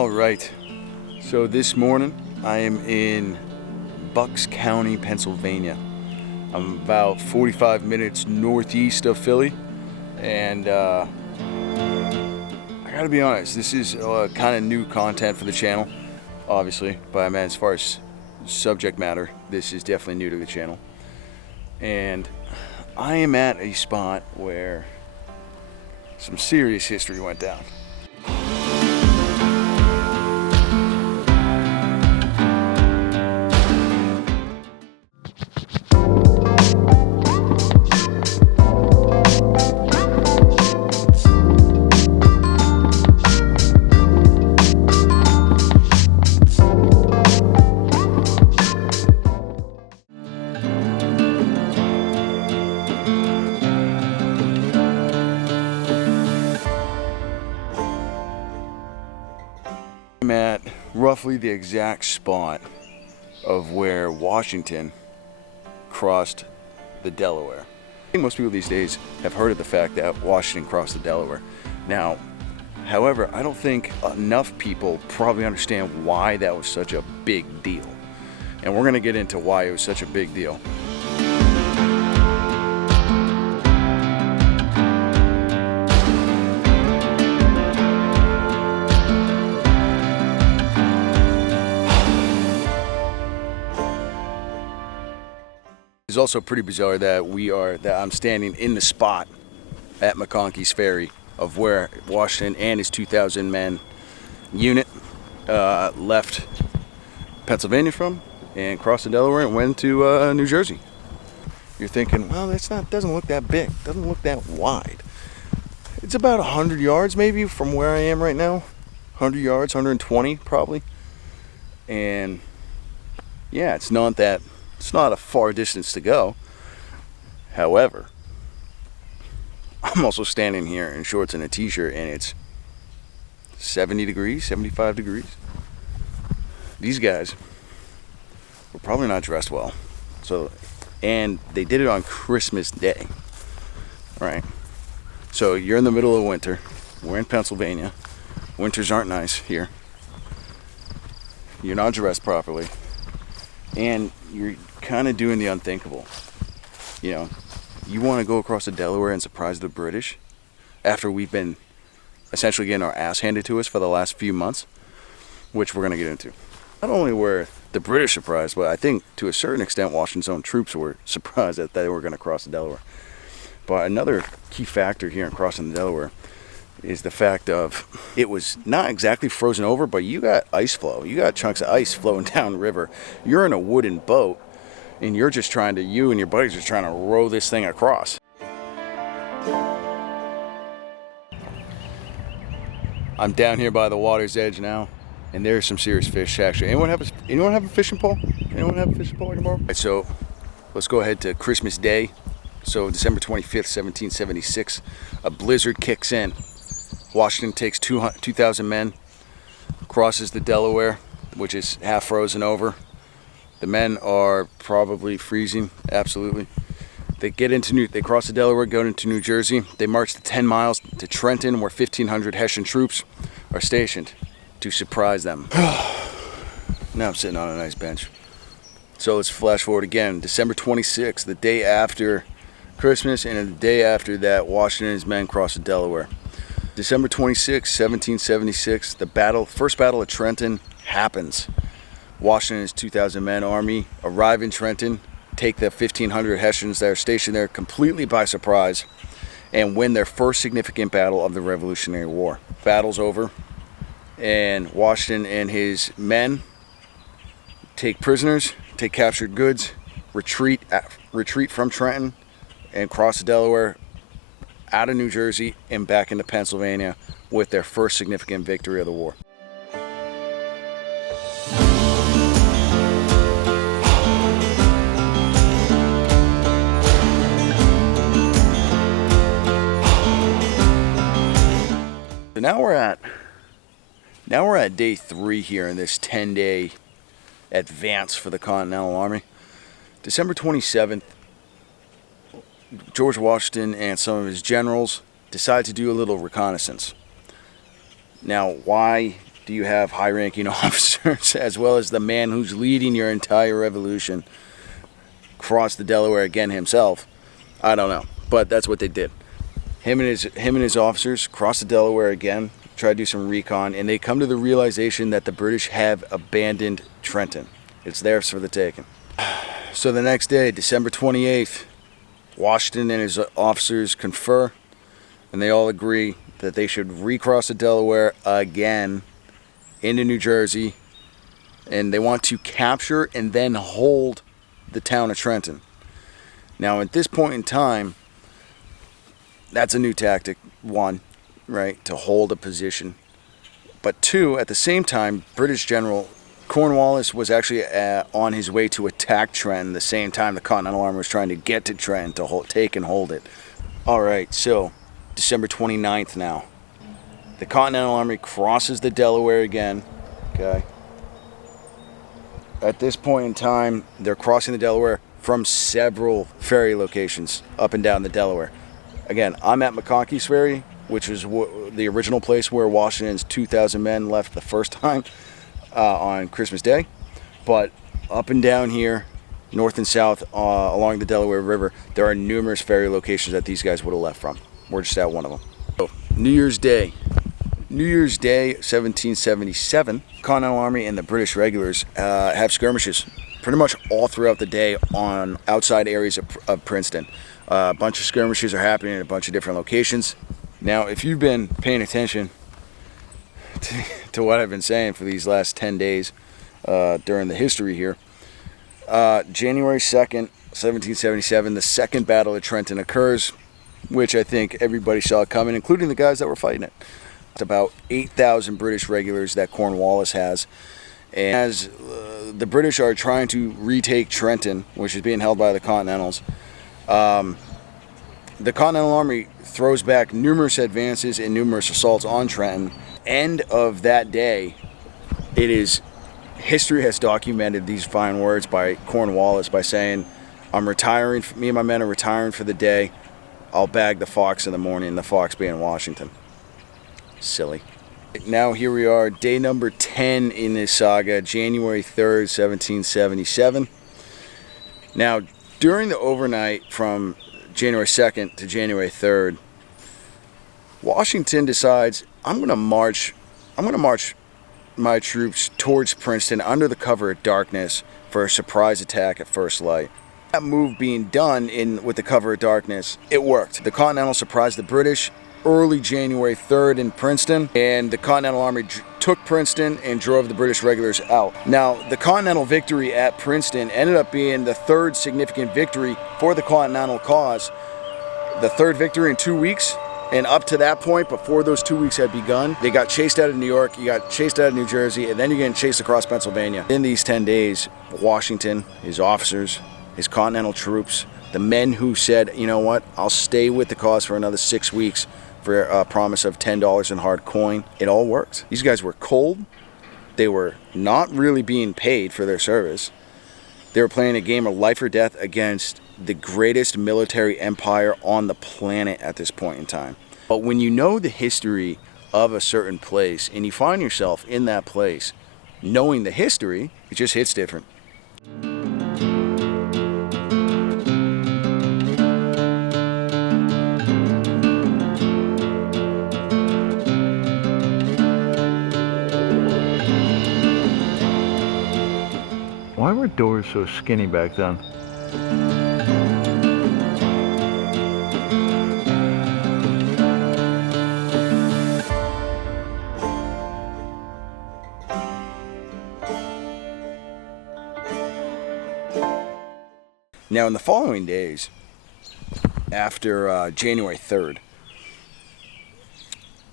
All right, so this morning I am in Bucks County, Pennsylvania. I'm about 45 minutes northeast of Philly, and I gotta be honest, this is kind of new content for the channel, obviously, but I mean, as far as subject matter, this is definitely new to the channel. And I am at a spot where some serious history went down. I'm at roughly the exact spot of where Washington crossed the Delaware. I think most people these days have heard of the fact that Washington crossed the Delaware. Now, however, I don't think enough people probably understand why that was such a big deal. And we're going to get into why it was such a big deal. It's also pretty bizarre that I'm standing in the spot at McConkey's Ferry of where Washington and his 2,000 men unit left Pennsylvania from and crossed the Delaware and went to New Jersey. You're thinking, well, doesn't look that big, doesn't look that wide. It's about 100 yards maybe from where I am right now. 100 yards, 120 probably. And yeah, it's not a far distance to go. However, I'm also standing here in shorts and a t-shirt and it's 70 degrees, 75 degrees. These guys were probably not dressed well. And they did it on Christmas Day, right? So you're in the middle of winter. We're in Pennsylvania. Winters aren't nice here. You're not dressed properly. And you're kind of doing the unthinkable. You know, you want to go across the Delaware and surprise the British after we've been essentially getting our ass handed to us for the last few months, which we're going to get into. Not only were the British surprised, but I think to a certain extent Washington's own troops were surprised that they were going to cross the Delaware. But another key factor here in crossing the Delaware is the fact of it was not exactly frozen over, but you got ice flow. You got chunks of ice flowing down the river. You're in a wooden boat, and you and your buddies are trying to row this thing across. I'm down here by the water's edge now, and there's some serious fish actually. Anyone have a fishing pole? Anyone have a fishing pole I can borrow? All right, so let's go ahead to Christmas Day. So December 25th, 1776, a blizzard kicks in. Washington takes 2,000 men, crosses the Delaware, which is half frozen over. The men are probably freezing, absolutely. They cross the Delaware, go into New Jersey. They march the 10 miles to Trenton, where 1,500 Hessian troops are stationed to surprise them. Now I'm sitting on a nice bench. So let's flash forward again. December 26th, the day after Christmas, and the day after that, Washington and his men cross the Delaware. December 26, 1776, the first battle of Trenton happens. Washington and his 2,000 men army arrive in Trenton, take the 1,500 Hessians that are stationed there completely by surprise, and win their first significant battle of the Revolutionary War. Battle's over, and Washington and his men take prisoners, take captured goods, retreat from Trenton, and cross the Delaware out of New Jersey and back into Pennsylvania with their first significant victory of the war. So now we're at day 3 here in this 10-day advance for the Continental Army. December 27th, George Washington and some of his generals decide to do a little reconnaissance. Now, why do you have high-ranking officers, as well as the man who's leading your entire revolution, cross the Delaware again himself? I don't know, but that's what they did. Him and his officers cross the Delaware again, try to do some recon, and they come to the realization that the British have abandoned Trenton. It's theirs for the taking. So the next day, December 28th, Washington and his officers confer, and they all agree that they should recross the Delaware again into New Jersey, and they want to capture and then hold the town of Trenton. Now, at this point in time, that's a new tactic, one, right, to hold a position. But two, at the same time, British General Cornwallis was actually on his way to attack Trenton the same time the Continental Army was trying to get to Trenton to take and hold it. All right, so December 29th now. The Continental Army crosses the Delaware again, okay? At this point in time, they're crossing the Delaware from several ferry locations up and down the Delaware. Again, I'm at McConkey's Ferry, which is the original place where Washington's 2,000 men left the first time on Christmas Day. But up and down here, north and south along the Delaware River, there are numerous ferry locations that these guys would have left from. We're just at one of them. So, New Year's Day, 1777, Continental Army and the British regulars have skirmishes pretty much all throughout the day on outside areas of Princeton. A bunch of skirmishes are happening in a bunch of different locations. Now, if you've been paying attention to what I've been saying for these last 10 days during the history here, January 2nd, 1777, the Second Battle of Trenton occurs, which I think everybody saw coming, including the guys that were fighting it. It's about 8,000 British regulars that Cornwallis has. And as the British are trying to retake Trenton, which is being held by the Continentals, the Continental Army throws back numerous advances and numerous assaults on Trenton. End of that day, history has documented these fine words by Cornwallis by saying, I'm retiring, me and my men are retiring for the day. I'll bag the fox in the morning, the fox being Washington. Silly. Now here we are, day number 10 in this saga, January 3rd, 1777. Now, during the overnight from January 2nd to January 3rd, Washington decides, I'm going to march my troops towards Princeton under the cover of darkness for a surprise attack at first light. That move being done with the cover of darkness, it worked. The Continental surprised the British early January 3rd in Princeton, and the Continental Army took Princeton and drove the British regulars out. Now, the Continental victory at Princeton ended up being the third significant victory for the Continental cause. The third victory in 2 weeks, and up to that point, before those 2 weeks had begun, they got chased out of New York, you got chased out of New Jersey, and then you're getting chased across Pennsylvania. In these 10 days, Washington, his officers, his Continental troops, the men who said, you know what, I'll stay with the cause for another 6 weeks, for a promise of $10 in hard coin. It all worked. These guys were cold. They were not really being paid for their service. They were playing a game of life or death against the greatest military empire on the planet at this point in time. But when you know the history of a certain place and you find yourself in that place, knowing the history, it just hits different. Why were doors so skinny back then? Now, in the following days, after January 3rd,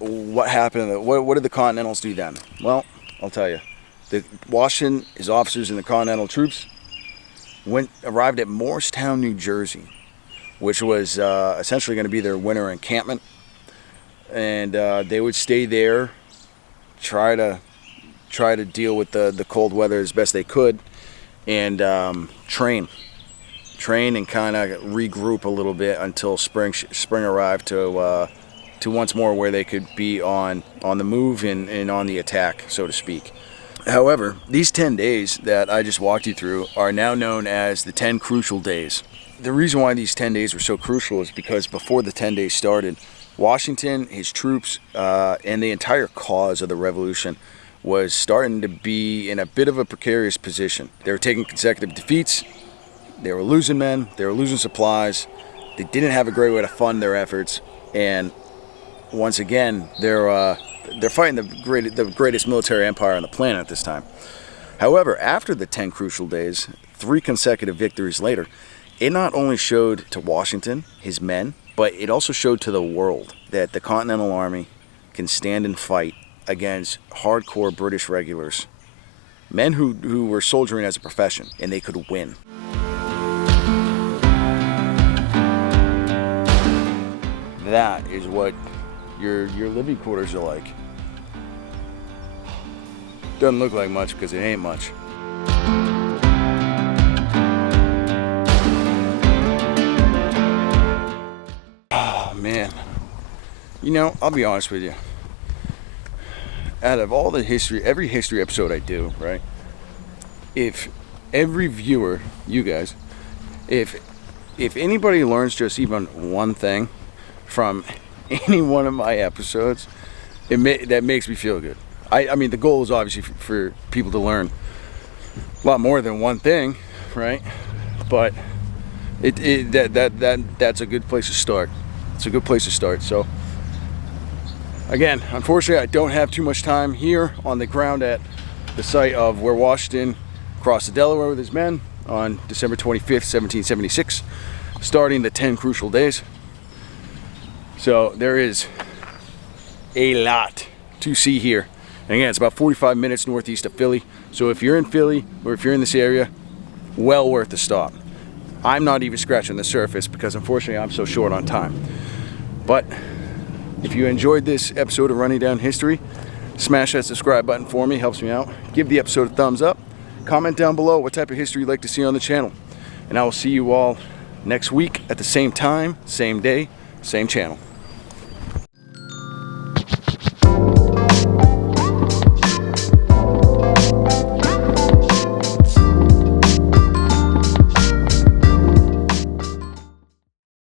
what happened? What did the Continentals do then? Well, I'll tell you. Washington, his officers, and the Continental troops arrived at Morristown, New Jersey, which was essentially going to be their winter encampment. And they would stay there, try to deal with the cold weather as best they could, and train and kind of regroup a little bit until spring arrived to to once more where they could be on the move and on the attack, so to speak. However, these 10 days that I just walked you through are now known as the 10 crucial days. The reason why these 10 days were so crucial is because before the 10 days started, Washington, his troops, and the entire cause of the revolution was starting to be in a bit of a precarious position. They were taking consecutive defeats, they were losing men, they were losing supplies, they didn't have a great way to fund their efforts, and once again, they're fighting the greatest military empire on the planet at this time. However, after the 10 crucial days, 3 consecutive victories later, it not only showed to Washington, his men, but it also showed to the world that the Continental Army can stand and fight against hardcore British regulars, men who were soldiering as a profession, and they could win. That is what your living quarters are like. Doesn't look like much because it ain't much. Oh man, you know, I'll be honest with you. Out of all the history, every history episode I do, right? If every viewer, you guys, if anybody learns just even one thing from any one of my episodes, that makes me feel good. I mean, the goal is obviously for people to learn a lot more than one thing, right? But that's a good place to start. It's a good place to start. So again, unfortunately, I don't have too much time here on the ground at the site of where Washington crossed the Delaware with his men on December 25th, 1776, starting the 10 crucial days. So there is a lot to see here. And again, it's about 45 minutes northeast of Philly. So if you're in Philly or if you're in this area, well worth the stop. I'm not even scratching the surface because unfortunately I'm so short on time. But if you enjoyed this episode of Running Down History, smash that subscribe button for me, helps me out. Give the episode a thumbs up. Comment down below what type of history you'd like to see on the channel. And I will see you all next week at the same time, same day, same channel.